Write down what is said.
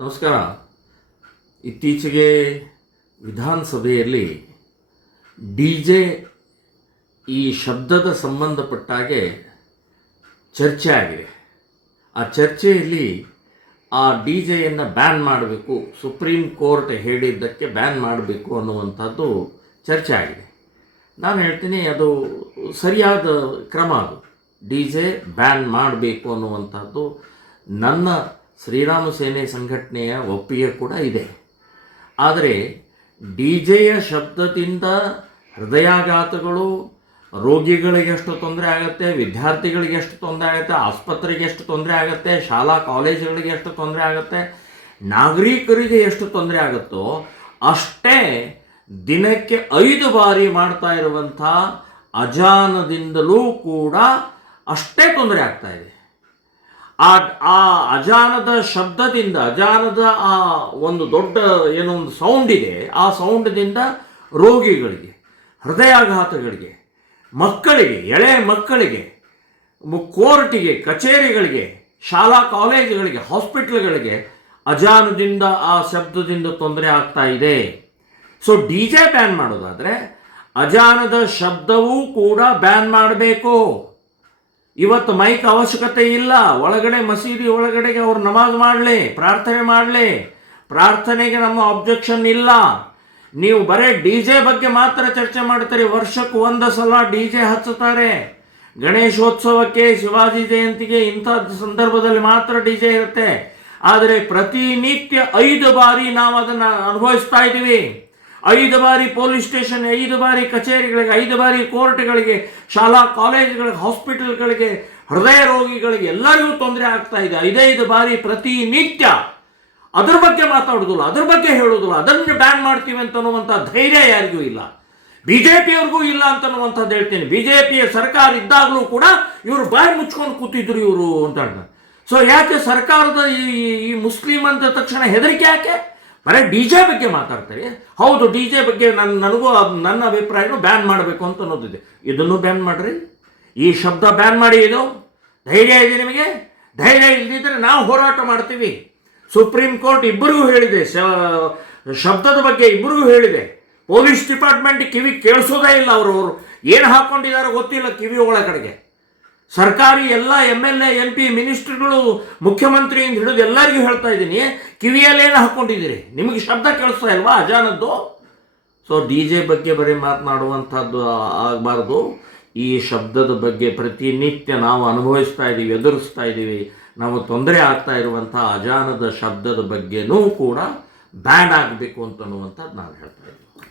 ನಮಸ್ಕಾರ. ಇತ್ತೀಚೆಗೆ ವಿಧಾನಸಭೆಯಲ್ಲಿ ಡಿ ಜೆ ಈ ಶಬ್ದದ ಸಂಬಂಧಪಟ್ಟಾಗೆ ಚರ್ಚೆ ಆಗಿದೆ. ಆ ಚರ್ಚೆಯಲ್ಲಿ ಆ ಡಿ ಜೆಯನ್ನು ಬ್ಯಾನ್ ಮಾಡಬೇಕು, ಸುಪ್ರೀಂ ಕೋರ್ಟ್ ಹೇಳಿದ್ದಕ್ಕೆ ಬ್ಯಾನ್ ಮಾಡಬೇಕು ಅನ್ನುವಂಥದ್ದು ಚರ್ಚೆ ಆಗಿದೆ. ನಾನು ಹೇಳ್ತೀನಿ ಅದು ಸರಿಯಾದ ಕ್ರಮ. ಅದು ಡಿ ಜೆ ಬ್ಯಾನ್ ಮಾಡಬೇಕು ಅನ್ನುವಂಥದ್ದು ನನ್ನ ಶ್ರೀರಾಮ ಸೇನೆ ಸಂಘಟನೆಯ ಒಪ್ಪಿಗೆ ಕೂಡ ಇದೆ. ಆದರೆ ಡಿ ಜೆಯ ಶಬ್ದದಿಂದ ಹೃದಯಾಘಾತಗಳು, ರೋಗಿಗಳಿಗೆ ಎಷ್ಟು ತೊಂದರೆ ಆಗುತ್ತೆ, ವಿದ್ಯಾರ್ಥಿಗಳಿಗೆ ಎಷ್ಟು ತೊಂದರೆ ಆಗುತ್ತೆ, ಆಸ್ಪತ್ರೆಗೆ ಎಷ್ಟು ತೊಂದರೆ ಆಗುತ್ತೆ, ಶಾಲಾ ಕಾಲೇಜುಗಳಿಗೆ ಎಷ್ಟು ತೊಂದರೆ ಆಗುತ್ತೆ, ನಾಗರಿಕರಿಗೆ ಎಷ್ಟು ತೊಂದರೆ ಆಗುತ್ತೋ ಅಷ್ಟೇ ದಿನಕ್ಕೆ 5 ಬಾರಿ ಮಾಡ್ತಾ ಇರುವಂಥ ಅಜಾನದಿಂದಲೂ ಕೂಡ ಅಷ್ಟೇ ತೊಂದರೆ ಆಗ್ತಾ ಇದೆ. ಆ ಅಜಾನದ ಶಬ್ದದಿಂದ, ಅಜಾನದ ಆ ಒಂದು ದೊಡ್ಡ ಏನೋ ಒಂದು ಸೌಂಡ್ ಇದೆ, ಆ ಸೌಂಡ್ದಿಂದ ರೋಗಿಗಳಿಗೆ, ಹೃದಯಾಘಾತಗಳಿಗೆ, ಮಕ್ಕಳಿಗೆ, ಎಳೆ ಮಕ್ಕಳಿಗೆ, ಕೋರ್ಟಿಗೆ, ಕಚೇರಿಗಳಿಗೆ, ಶಾಲಾ ಕಾಲೇಜುಗಳಿಗೆ, ಹಾಸ್ಪಿಟ್ಲ್ಗಳಿಗೆ ಅಜಾನದಿಂದ ಆ ಶಬ್ದದಿಂದ ತೊಂದರೆ ಆಗ್ತಾ ಇದೆ. ಸೊ ಡಿ ಜೆ ಬ್ಯಾನ್ ಮಾಡೋದಾದರೆ ಅಜಾನದ ಶಬ್ದವೂ ಕೂಡ ಬ್ಯಾನ್ ಮಾಡಬೇಕು. ಇವತ್ತು ಮೈಕ್ ಅವಶ್ಯಕತೆ ಇಲ್ಲ. ಒಳಗಡೆ ಮಸೀದಿ ಒಳಗಡೆಗೆ ಅವ್ರು ನಮಾಜ್ ಮಾಡಲಿ, ಪ್ರಾರ್ಥನೆ ಮಾಡಲಿ, ಪ್ರಾರ್ಥನೆಗೆ ನಮ್ಮ ಅಬ್ಜೆಕ್ಷನ್ ಇಲ್ಲ. ನೀವು ಬರೀ ಡಿ ಜೆ ಬಗ್ಗೆ ಮಾತ್ರ ಚರ್ಚೆ ಮಾಡ್ತಾರೆ. ವರ್ಷಕ್ಕೆ 1 ಸಲ ಡಿ ಜೆ ಹಚ್ಚುತ್ತಾರೆ. ಗಣೇಶೋತ್ಸವಕ್ಕೆ, ಶಿವಾಜಿ ಜಯಂತಿಗೆ, ಇಂಥ ಸಂದರ್ಭದಲ್ಲಿ ಮಾತ್ರ ಡಿ ಜೆ ಇರುತ್ತೆ. ಆದರೆ ಪ್ರತಿನಿತ್ಯ 5 ಬಾರಿ ನಾವು ಅದನ್ನು ಅನುಭವಿಸ್ತಾ ಇದ್ದೀವಿ. 5 ಬಾರಿ ಪೊಲೀಸ್ ಸ್ಟೇಷನ್, 5 ಬಾರಿ ಕಚೇರಿಗಳಿಗೆ, 5 ಬಾರಿ ಕೋರ್ಟ್ಗಳಿಗೆ, ಶಾಲಾ ಕಾಲೇಜುಗಳಿಗೆ, ಹಾಸ್ಪಿಟಲ್ಗಳಿಗೆ, ಹೃದಯ ರೋಗಿಗಳಿಗೆ ಎಲ್ಲರಿಗೂ ತೊಂದರೆ ಆಗ್ತಾ ಇದೆ. 5 ಬಾರಿ ಪ್ರತಿನಿತ್ಯ. ಅದ್ರ ಬಗ್ಗೆ ಮಾತಾಡೋದಿಲ್ಲ, ಅದ್ರ ಬಗ್ಗೆ ಹೇಳೋದಿಲ್ಲ. ಅದನ್ನು ಬ್ಯಾನ್ ಮಾಡ್ತೀವಿ ಅಂತನ್ನುವಂಥ ಧೈರ್ಯ ಯಾರಿಗೂ ಇಲ್ಲ. ಬಿ ಜೆ ಪಿಯವ್ರಿಗೂ ಇಲ್ಲ ಅಂತನ್ನುವಂಥದ್ದು ಹೇಳ್ತೀನಿ. ಬಿ ಜೆ ಪಿಯ ಸರ್ಕಾರ ಇದ್ದಾಗಲೂ ಕೂಡ ಇವರು ಬಾಯಿ ಮುಚ್ಕೊಂಡು ಕೂತಿದ್ರು ಇವರು ಅಂತ. ಸೊ ಯಾಕೆ ಸರ್ಕಾರದ ಈ ಮುಸ್ಲಿಂ ಅಂದ ತಕ್ಷಣ ಹೆದರಿಕೆ ಯಾಕೆ? ಬರೀ ಡಿ ಜೆ ಬಗ್ಗೆ ಮಾತಾಡ್ತಾರೆ. ಹೌದು, ಡಿ ಜೆ ಬಗ್ಗೆ ನನಗೂ ನನ್ನ ಅಭಿಪ್ರಾಯನೂ ಬ್ಯಾನ್ ಮಾಡಬೇಕು ಅಂತ ಅನ್ನೋದಿದೆ. ಇದನ್ನು ಬ್ಯಾನ್ ಮಾಡಿರಿ, ಈ ಶಬ್ದ ಬ್ಯಾನ್ ಮಾಡಿ. ಇದು ಧೈರ್ಯ ಇದೆ ನಿಮಗೆ? ಧೈರ್ಯ ಇಲ್ಲದಿದ್ದರೆ ನಾವು ಹೋರಾಟ ಮಾಡ್ತೀವಿ. ಸುಪ್ರೀಂ ಕೋರ್ಟ್ ಇಬ್ಬರಿಗೂ ಹೇಳಿದೆ, ಶಬ್ದದ ಬಗ್ಗೆ ಇಬ್ಬರಿಗೂ ಹೇಳಿದೆ. ಪೊಲೀಸ್ ಡಿಪಾರ್ಟ್ಮೆಂಟ್ ಕಿವಿ ಕೇಳಿಸೋದೇ ಇಲ್ಲ. ಅವರು ಏನು ಹಾಕ್ಕೊಂಡಿದ್ದಾರೆ ಗೊತ್ತಿಲ್ಲ ಕಿವಿ ಒಳಗಡೆಗೆ. ಸರ್ಕಾರಿ ಎಲ್ಲ MLA MP ಮಿನಿಸ್ಟ್ರುಗಳು, ಮುಖ್ಯಮಂತ್ರಿಯಿಂದ ಹಿಡಿದು ಎಲ್ಲರಿಗೂ ಹೇಳ್ತಾ ಇದ್ದೀನಿ, ಕಿವಿಯಲ್ಲೇನು ಹಾಕ್ಕೊಂಡಿದ್ದೀರಿ? ನಿಮಗೆ ಶಬ್ದ ಕೇಳಿಸ್ತಾ ಇಲ್ವಾ ಅಜಾನದ್ದು? ಸೊ ಡಿ ಜೆ ಬಗ್ಗೆ ಬರೀ ಮಾತನಾಡುವಂಥದ್ದು ಆಗಬಾರ್ದು. ಈ ಶಬ್ದದ ಬಗ್ಗೆ ಪ್ರತಿನಿತ್ಯ ನಾವು ಅನುಭವಿಸ್ತಾ ಇದ್ದೀವಿ, ಎದುರಿಸ್ತಾ ಇದ್ದೀವಿ. ನಾವು ತೊಂದರೆ ಆಗ್ತಾ ಇರುವಂಥ ಅಜಾನದ ಶಬ್ದದ ಬಗ್ಗೆನೂ ಕೂಡ ಬ್ಯಾನ್ ಆಗಬೇಕು ಅಂತನ್ನುವಂಥದ್ದು ನಾನು ಹೇಳ್ತಾ ಇದ್ದೀನಿ.